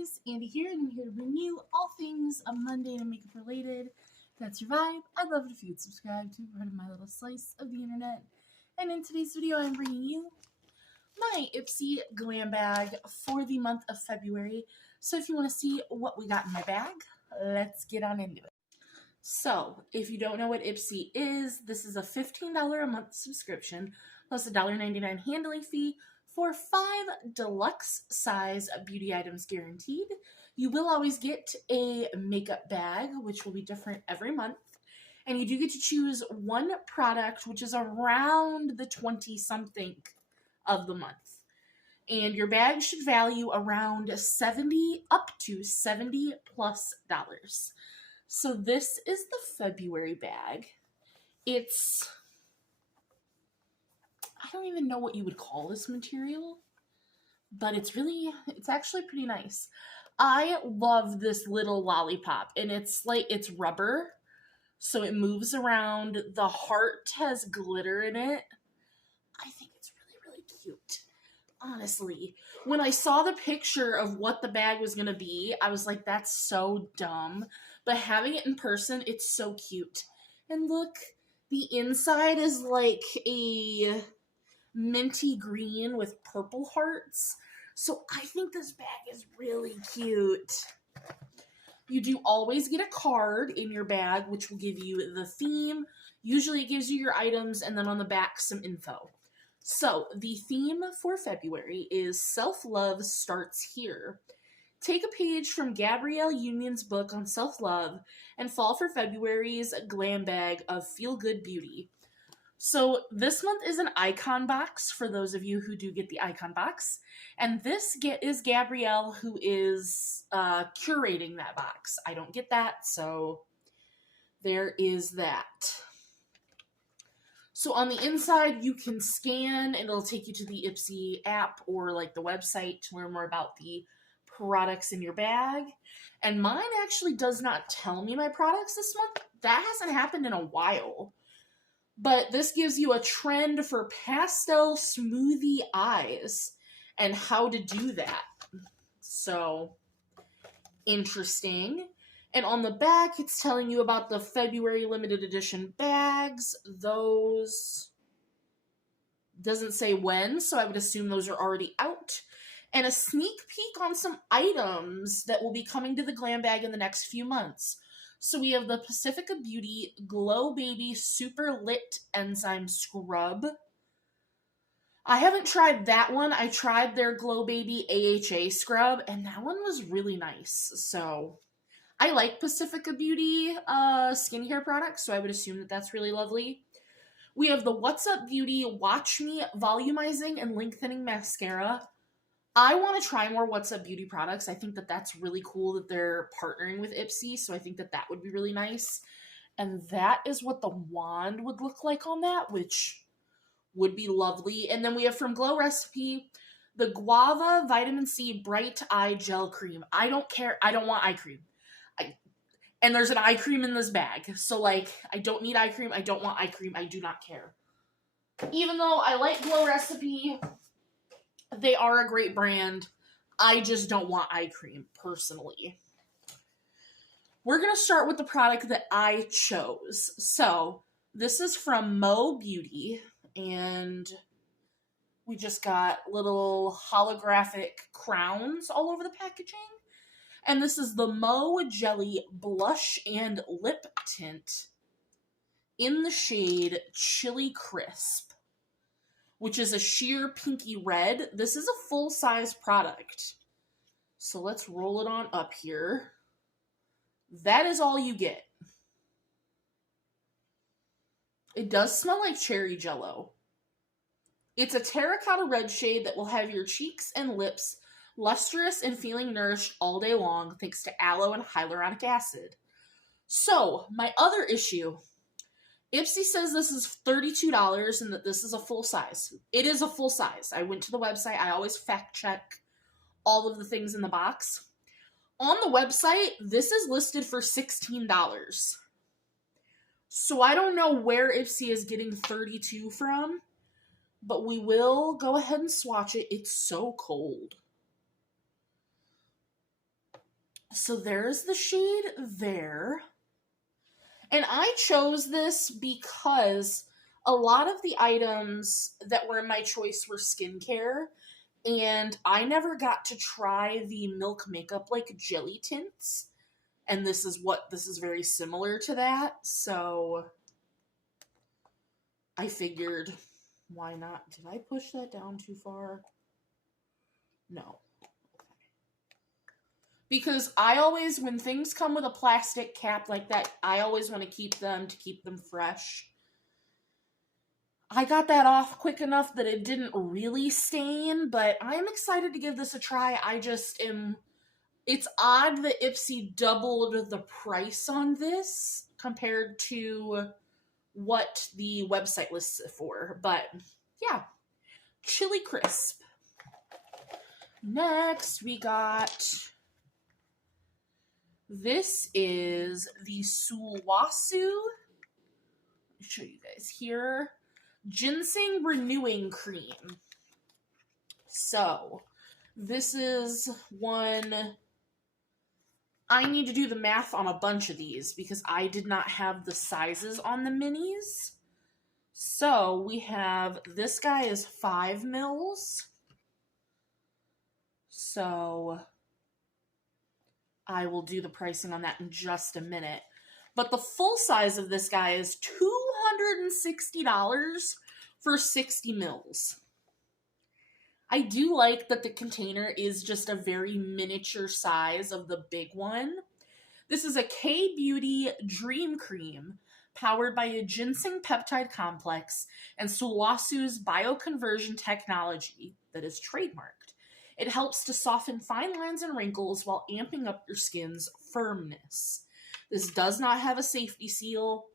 guys, Andy here, and I'm here to bring you all things mundane and makeup related. If that's your vibe, I'd love it if you'd subscribe to be part of my little slice of the internet. And in today's video, I'm bringing you my Ipsy Glam bag for the month of February. So if you want to see what we got in my bag, let's get on into it. So, if you don't know what Ipsy is, this is a $15 a month subscription plus a $1.99 handling fee for 5 deluxe size beauty items guaranteed. You will always get a makeup bag, which will be different every month. And you do get to choose one product, which is around the 20-something of the month. And your bag should value around $70 up to $70+ dollars. So this is the February bag. It's, I don't even know what you would call this material, but it's actually pretty nice. I love this little lollipop, and it's rubber, so it moves around. The heart has glitter in it. I think it's really cute. Honestly, when I saw the picture of what the bag was going to be, I was like, that's so dumb. But having it in person, it's so cute. And look, the inside is like a minty green with purple hearts. So I think this bag is really cute. You do always get a card in your bag, which will give you the theme. Usually it gives you your items, and then on the back, some info. So the theme for February is Self-Love Starts Here. Take a page from Gabrielle Union's book on self-love and fall for February's glam bag of feel-good beauty. So this month is an icon box for those of you who do get the icon box. And this is Gabrielle who is curating that box. I don't get that, so there is that. So on the inside, you can scan and it'll take you to the Ipsy app or like the website to learn more about the products in your bag. And mine actually does not tell me my products this month. That hasn't happened in a while. But this gives you a trend for pastel smoothie eyes and how to do that. So, interesting. And on the back, it's telling you about the February limited edition bags. Those doesn't say when, so I would assume those are already out. And a sneak peek on some items that will be coming to the glam bag in the next few months. So we have the Pacifica Beauty Glow Baby Super Lit Enzyme Scrub. I haven't tried that one. I tried their Glow Baby AHA Scrub, and that one was really nice. So I like Pacifica Beauty skincare products, so I would assume that that's really lovely. We have the What's Up Beauty Watch Me Volumizing and Lengthening Mascara. I want to try more What's Up Beauty products. I think that that's really cool that they're partnering with Ipsy, so I think that that would be really nice. And that is what the wand would look like on that, which would be lovely. And then we have from Glow Recipe, the Guava Vitamin C Bright Eye Gel Cream. I don't care. I don't want eye cream. And there's an eye cream in this bag. So, like, I don't need eye cream. I don't want eye cream. I do not care. Even though I like Glow Recipe, they are a great brand. I just don't want eye cream, personally. We're going to start with the product that I chose. So, this is from Mo Beauty, and we just got little holographic crowns all over the packaging. And this is the Mo Jelly Blush and Lip Tint in the shade Chili Crisp, which is a sheer pinky red. This is a full-size product. So let's roll it on up here. That is all you get. It does smell like cherry jello. It's a terracotta red shade that will have your cheeks and lips lustrous and feeling nourished all day long thanks to aloe and hyaluronic acid. So, my other issue, Ipsy says this is $32 and that this is a full size. It is a full size. I went to the website. I always fact check all of the things in the box. On the website, this is listed for $16. So I don't know where Ipsy is getting 32 from, but we will go ahead and swatch it. It's so cold. So there's the shade there. And I chose this because a lot of the items that were in my choice were skincare, and I never got to try the Milk Makeup like jelly tints. And this is very similar to that. So I figured, why not? Did I push that down too far? No. Because I always, when things come with a plastic cap like that, I always want to keep them fresh. I got that off quick enough that it didn't really stain, but I'm excited to give this a try. It's odd that Ipsy doubled the price on this compared to what the website lists it for, but yeah, Chili Crisp. Next, we got, this is the Sulwhasoo. Let me show you guys here. Ginseng Renewing Cream. So, this is one, I need to do the math on a bunch of these because I did not have the sizes on the minis. So, we have, this guy is 5 mils. So, I will do the pricing on that in just a minute. But the full size of this guy is $260 for 60 mils. I do like that the container is just a very miniature size of the big one. This is a K-Beauty Dream Cream powered by a ginseng peptide complex and Sulwhasoo's bioconversion technology that is trademarked. It helps to soften fine lines and wrinkles while amping up your skin's firmness. This does not have a safety seal.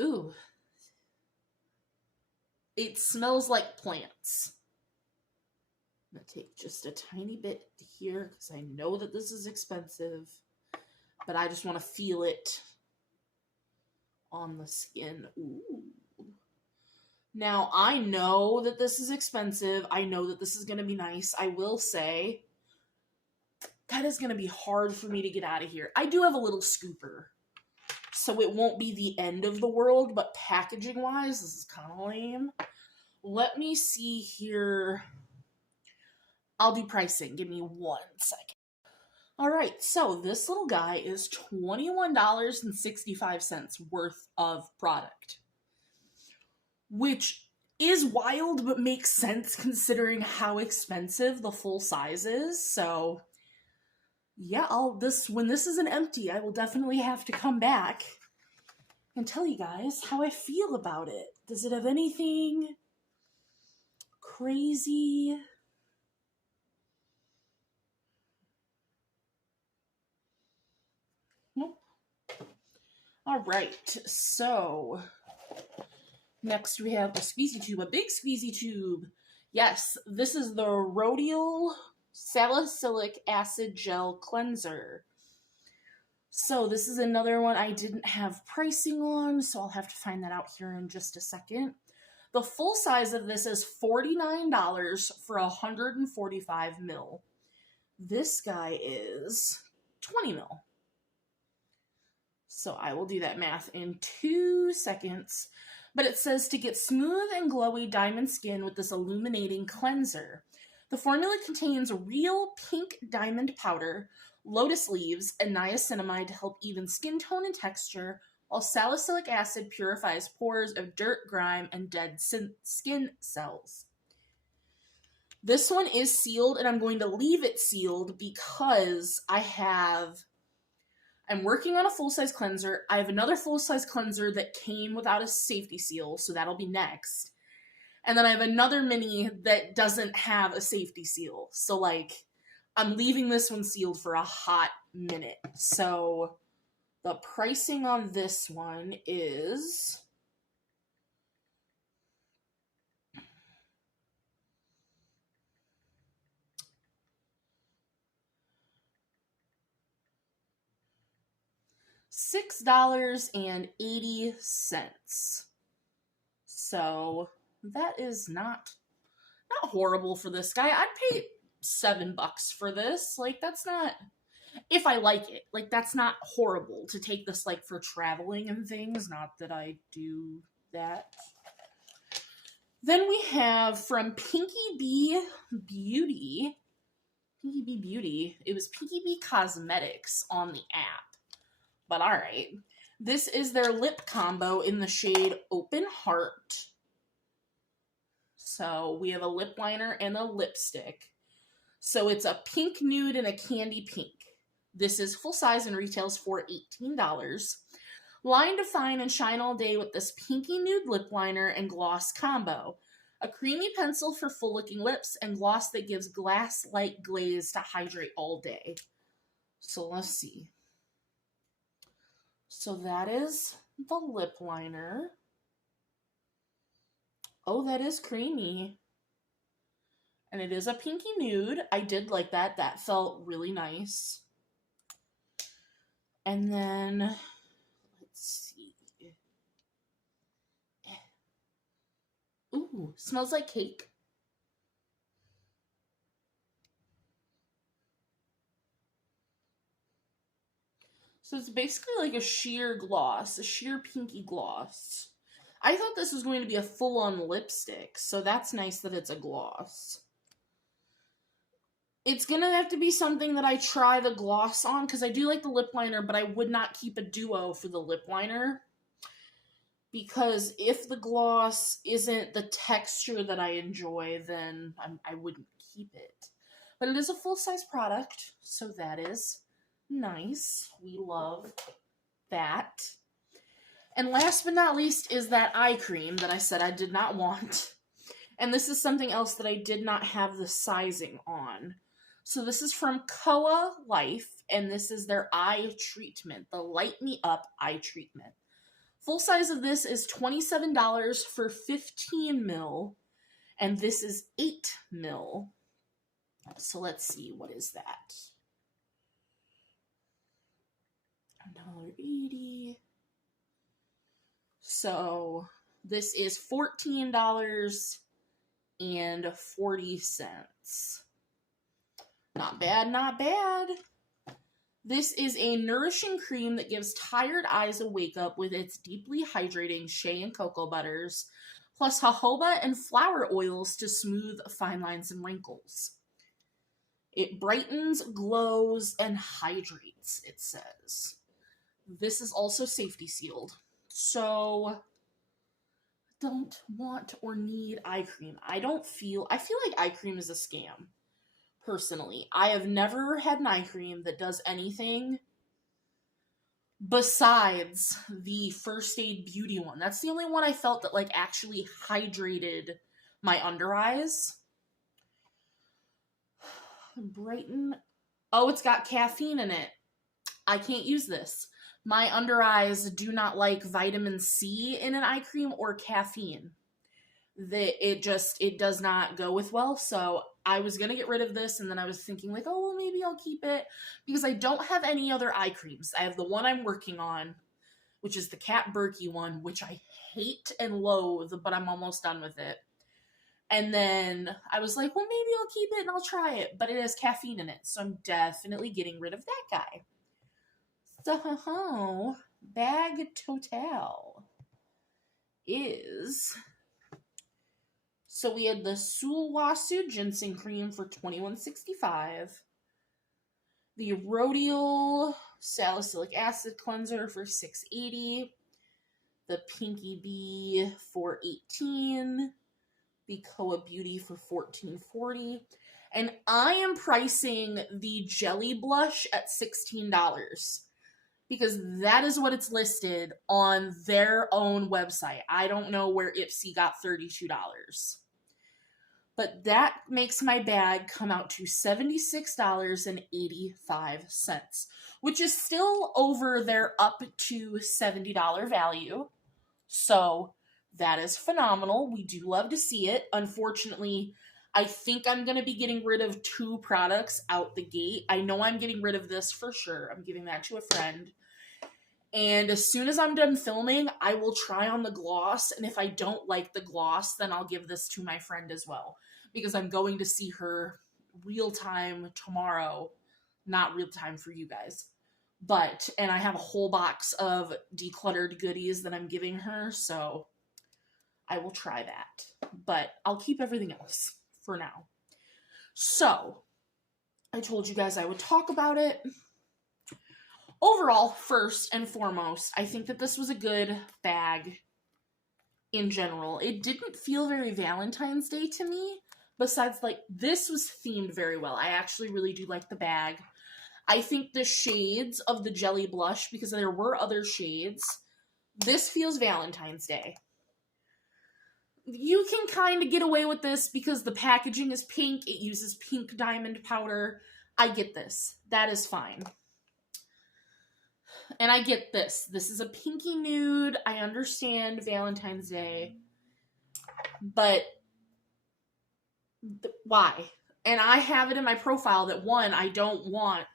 Ooh. It smells like plants. I'm going to take just a tiny bit here because I know that this is expensive, but I just want to feel it on the skin. Ooh. Now, I know that this is expensive. I know that this is going to be nice. I will say that is going to be hard for me to get out of here. I do have a little scooper, so it won't be the end of the world, but packaging-wise, this is kind of lame. Let me see here. I'll do pricing. Give me 1 second. All right, so this little guy is $21.65 worth of product, which is wild, but makes sense considering how expensive the full size is. So yeah, when this is an empty, I will definitely have to come back and tell you guys how I feel about it. Does it have anything crazy? Nope. All right, so next we have a squeezy tube, a big squeezy tube. Yes, this is the Rhodial Salicylic Acid Gel Cleanser. So this is another one I didn't have pricing on, so I'll have to find that out here in just a second. The full size of this is $49 for 145 mil. This guy is 20 mil. So I will do that math in 2 seconds. But it says to get smooth and glowy diamond skin with this illuminating cleanser. The formula contains real pink diamond powder, lotus leaves, and niacinamide to help even skin tone and texture, while salicylic acid purifies pores of dirt, grime, and dead skin cells. This one is sealed, and I'm going to leave it sealed because I'm working on a full-size cleanser. I have another full-size cleanser that came without a safety seal, so that'll be next. And then I have another mini that doesn't have a safety seal. So, I'm leaving this one sealed for a hot minute. So, the pricing on this one is $6.80. So that is not horrible for this guy. I'd pay $7 for this. That's not. if I like it. Like, that's not horrible to take this, like, for traveling and things. Not that I do that. Then we have from Pinky Bee Beauty. Pinky Bee Beauty. It was Pinky Bee Cosmetics on the app. But alright. This is their lip combo in the shade Open Heart. So we have a lip liner and a lipstick. So it's a pink nude and a candy pink. This is full size and retails for $18. Line define and shine all day with this pinky nude lip liner and gloss combo. A creamy pencil for full looking lips and gloss that gives glass-like glaze to hydrate all day. So let's see. So that is the lip liner. Oh, that is creamy. And it is a pinky nude. I did like that. That felt really nice. And then, let's see. Ooh, smells like cake. So it's basically like a sheer gloss, a sheer pinky gloss. I thought this was going to be a full-on lipstick, so that's nice that it's a gloss. It's gonna have to be something that I try the gloss on, because I do like the lip liner, but I would not keep a duo for the lip liner. Because if the gloss isn't the texture that I enjoy, then I wouldn't keep it. But it is a full-size product, so that is nice. We love that. And last but not least is that eye cream that I said I did not want. And this is something else that I did not have the sizing on. So this is from Koa Life, and this is their eye treatment, the Light Me Up eye treatment. Full size of this is $27 for 15 ml, and this is 8 ml. So let's see, what is that? $1.80. So this is $14.40. Not bad, not bad. This is a nourishing cream that gives tired eyes a wake up with its deeply hydrating shea and cocoa butters, plus jojoba and flower oils to smooth fine lines and wrinkles. It brightens, glows, and hydrates, it says. This is also safety sealed. So, don't want or need eye cream. I feel like eye cream is a scam. Personally, I have never had an eye cream that does anything besides the First Aid Beauty one. That's the only one I felt that like actually hydrated my under eyes. Brighten. Oh, it's got caffeine in it. I can't use this. My under eyes do not like vitamin C in an eye cream or caffeine. It does not go with well, so I was gonna get rid of this, and then I was thinking like, oh, well, maybe I'll keep it, because I don't have any other eye creams. I have the one I'm working on, which is the Kat Berkey one, which I hate and loathe, but I'm almost done with it. And then I was like, well, maybe I'll keep it and I'll try it, but it has caffeine in it, so I'm definitely getting rid of that guy. So, bag total is... So we had the Sulwhasoo Ginseng Cream for $21.65. The Rhodial Salicylic Acid Cleanser for $6.80. The Pinky Bee for $18. The Koa Beauty for $14.40. And I am pricing the Jelly Blush at $16. Because that is what it's listed on their own website. I don't know where Ipsy got $32. But that makes my bag come out to $76.85, which is still over their up to $70 value. So that is phenomenal. We do love to see it. Unfortunately, I think I'm going to be getting rid of 2 products out the gate. I know I'm getting rid of this for sure. I'm giving that to a friend. And as soon as I'm done filming, I will try on the gloss. And if I don't like the gloss, then I'll give this to my friend as well. Because I'm going to see her real time tomorrow. not real time for you guys. But, and I have a whole box of decluttered goodies that I'm giving her, so I will try that. But I'll keep everything else for now. So, I told you guys I would talk about it. Overall, first and foremost, I think that this was a good bag in general. It didn't feel very Valentine's Day to me. Besides, like, this was themed very well. I actually really do like the bag. I think the shades of the jelly blush, because there were other shades, this feels Valentine's Day. You can kind of get away with this because the packaging is pink. It uses pink diamond powder. I get this. That is fine. And I get this. This is a pinky nude. I understand Valentine's Day. But why? And I have it in my profile that, one, I don't want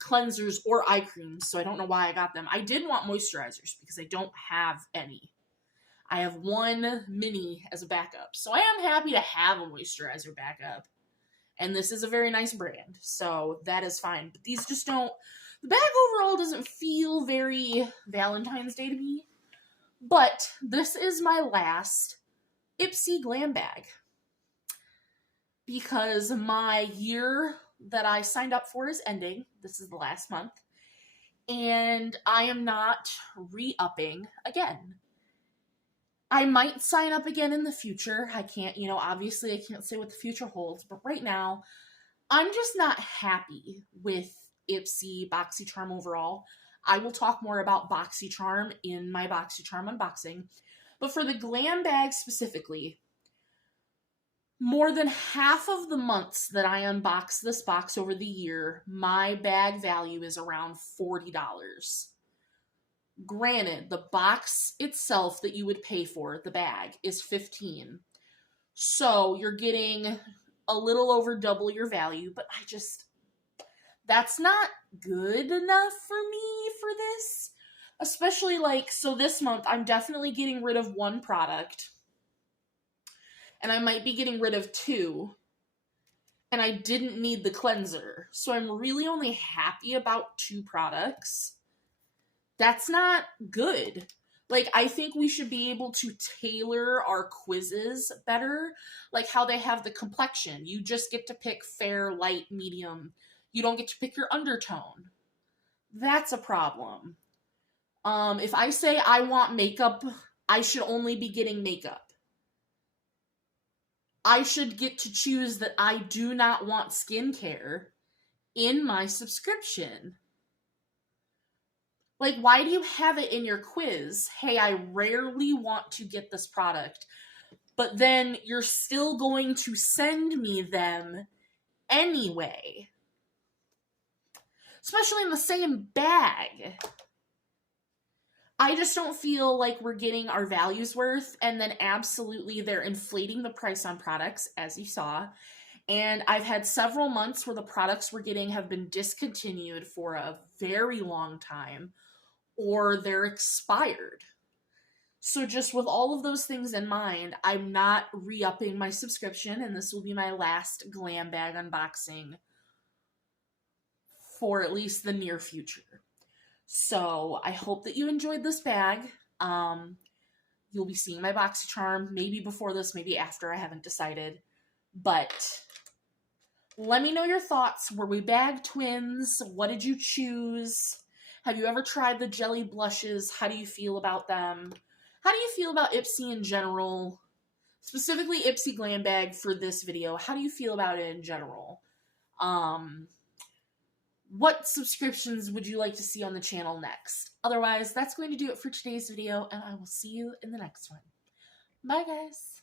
cleansers or eye creams, so I don't know why I got them. I did want moisturizers because I don't have any. I have one mini as a backup, so I am happy to have a moisturizer backup. And this is a very nice brand, so that is fine. But these just don't, the bag overall doesn't feel very Valentine's Day to me. But this is my last Ipsy Glam bag, because my year that I signed up for is ending. This is the last month, and I am not re-upping again. I might sign up again in the future. I can't, obviously I can't say what the future holds, but right now, I'm just not happy with Ipsy BoxyCharm overall. I will talk more about BoxyCharm in my BoxyCharm unboxing, but for the Glam bag specifically, more than half of the months that I unbox this box over the year, my bag value is around $40. Granted, the box itself that you would pay for, the bag, is $15. So you're getting a little over double your value, but that's not good enough for me for this. Especially so this month, I'm definitely getting rid of one product. And I might be getting rid of two. And I didn't need the cleanser. So I'm really only happy about two products. That's not good. I think we should be able to tailor our quizzes better. Like how they have the complexion. You just get to pick fair, light, medium. You don't get to pick your undertone. That's a problem. If I say I want makeup, I should only be getting makeup. I should get to choose that I do not want skincare in my subscription. Why do you have it in your quiz? Hey, I rarely want to get this product, but then you're still going to send me them anyway. Especially in the same bag. I just don't feel like we're getting our value's worth, and then absolutely they're inflating the price on products, as you saw. And I've had several months where the products we're getting have been discontinued for a very long time, or they're expired. So just with all of those things in mind, I'm not re-upping my subscription, and this will be my last Glam bag unboxing for at least the near future. So I hope that you enjoyed this bag. You'll be seeing my BoxyCharm maybe before this, maybe after, I haven't decided. But let me know your thoughts. Were we bag twins? What did you choose? Have you ever tried the jelly blushes? How do you feel about them? How do you feel about Ipsy in general? Specifically Ipsy Glam bag for this video. How do you feel about it in general? What subscriptions would you like to see on the channel next? Otherwise, that's going to do it for today's video, and I will see you in the next one. Bye, guys.